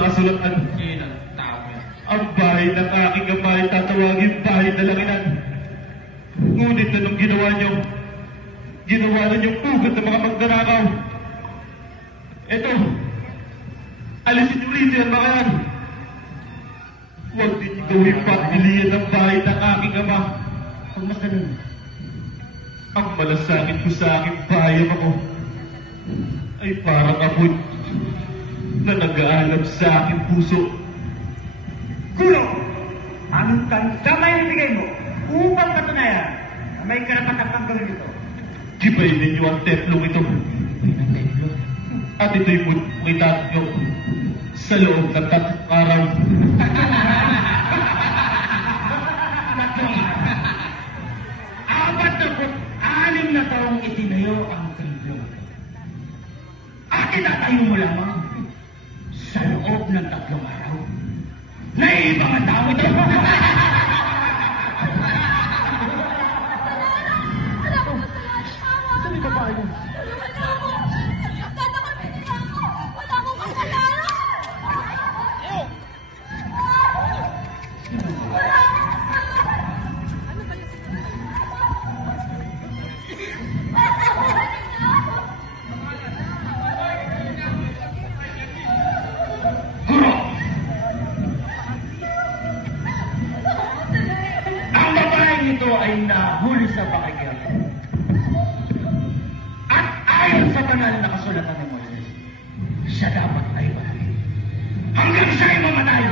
sa kasulatan. Yun ang tao yan. Ang bahay ng aking ama ay tatawagin bahay na langinan. Ngunit anong ginawa niyo? Ginawa na niyong ugat ng mga magdanakaw. Eto, alisin niyo rin yan mga yan. Huwag din niyo gawin pagpilian ng bahay ng aking ama. Huwag mas ganun. Ang malasakit ko sa aking bahay ako ay parang abot na nag-aalab sa aking puso. Gulo! Anong tanda may ibigay mo upang patunayan na may karapatan kang gawin ito? Gibayin ninyo ang templong ito. At ito'y muitat nyo sa loob ng 3 araw. Apat na 6 na taong itinayo ang templo. At itatayo mo lamang sa loob ng 3 araw. Naiibang ang tao ito! Saan yung babae mo? Guro! Ang babaeng ito ay nahuli sa pakikialam. At ayon sa banal na kasulatan ng Moises, siya dapat ay patay. Hanggang siya ay mamatay!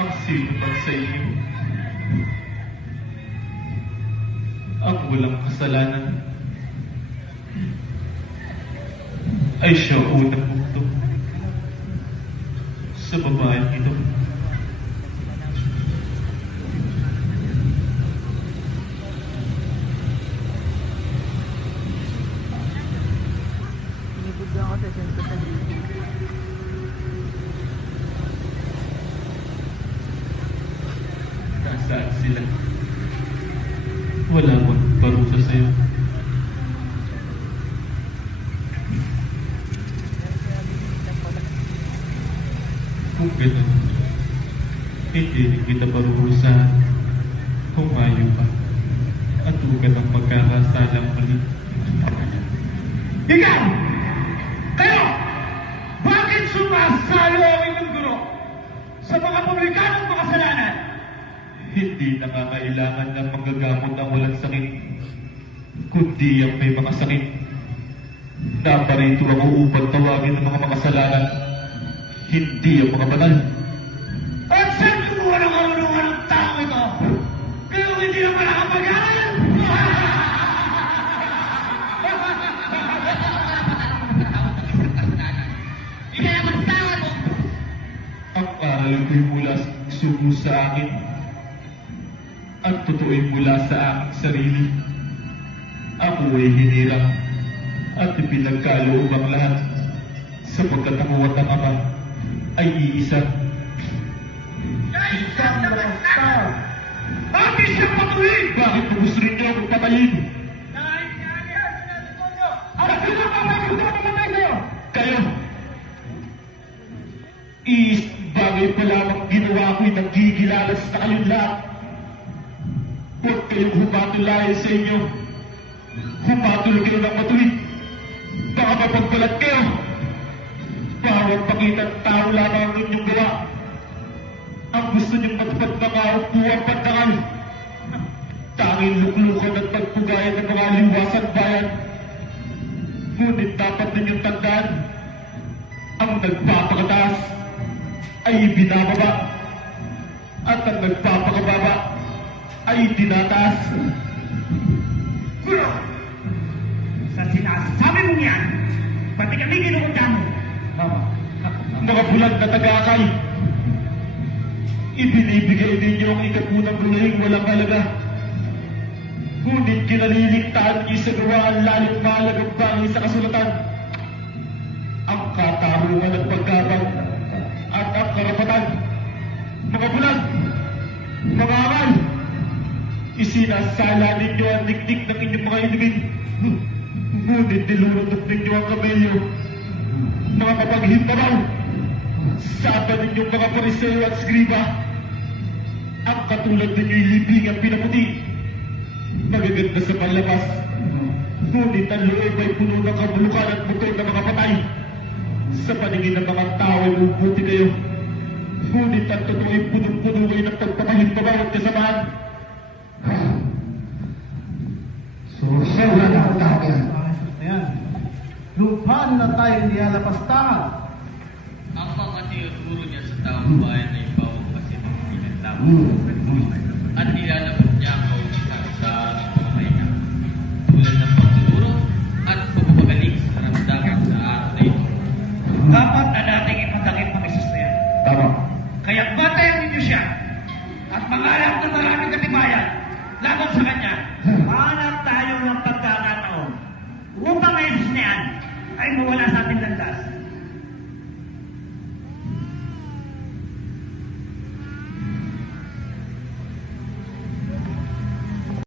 Ang sino man sa inyo ang walang kasalanan ay siya unang bukto sa babaeng ito. Nasaan sila? Wala bang parusa sa'yo? Kung gano'n, hindi rin kita parurusahan. Humayo ka at huwag ka ng magkakasalang mali. Ikaw! Kayo! Bakit sumasalo ang inyong guro sa mga publikanong makasalanan? Hindi nakakailangan ng manggagamot ang walang sakit, kundi ang may mga sakit. Naparito ako upang tawagin ng mga makasalanan, hindi ang mga banal. At saan kumuha ng karunungan ng tao ito? Kaya hindi naman nakapag-aral! Ang aral ko'y mula sugo sa akin at totoo'y mula sa aking sarili. Ako ay hinirang at ipinagkaloob ang lahat sapagkat ang uwat ng Ama ay iisa. Isang mga tao! Bakit siya patuloy? Bakit mo gusto rin niyo akong patayin? At sino pa may gusto na mamatay sa'yo? Kayo! Bagay pa lamang ginawa ko'y nagigilalas sa kayong lahat. Huwag kayong humatulayan sa inyo. Humatul kayo ng matuwid. Baka mapagbalat kayo. Bawat pakitang tao lamang ang inyong gawa. Ang gusto niyong matupad mga upuang pandangal. Tanging luklukan at pagpugayan ng mga liwasan bayan. Ngunit dapat ninyong tandaan, ang nagpapakataas ay binababa at ang nagpapakababa ay tinataas. Guro! Sa sinasabi mong yan, pati kami kinukundan mo. Mga bulag na tagakay, ibinibigay ninyo ang ikapunang bulaying walang halaga. Ngunit kinaliligtaan niyo sa gawa ang lalim mahalagang bagay sa kasulatan. Ang katarungan at pagkabang at ang karapatan. Mga bulag, mga angal, isinasala ninyo ang dikdik ng inyong mga inibig. Ngunit nilulunok ninyo ang kamelyo. Mga kapaghimpabaw, saba ninyong mga pariseo at skriba. Ang katulad ninyo'y libing ang pinaputi. Magaganda sa panlabas. Ngunit ang loob ay puno ng kabulukan at bukod ng mga patay. Sa paningin ng mga tao ay mabuti kayo. Ngunit ang totoo ay punong-puno kayo ng pagpapahimpabaw at kasamaan. Susunod ang tagan. Ayan. Lupahan na tayo niyalapastangan. Ang mga tinuturo niya sa taong bayan ay bawang kasi ng pinaglaban. At nilalabas niya ang bawang sa mga niya. Tulad ng pagtuturo at pagpapagaling sa karamdaman sa araw na ito. Dapat na nating ipadakip ang Isus na yan. Tama. Kaya batayan ninyo siya at mangalap ng maraming katibayan laban sa kanya. Hanap tayo ng pagkakataon upang ang Isus na yan ay mawala sa ating landas.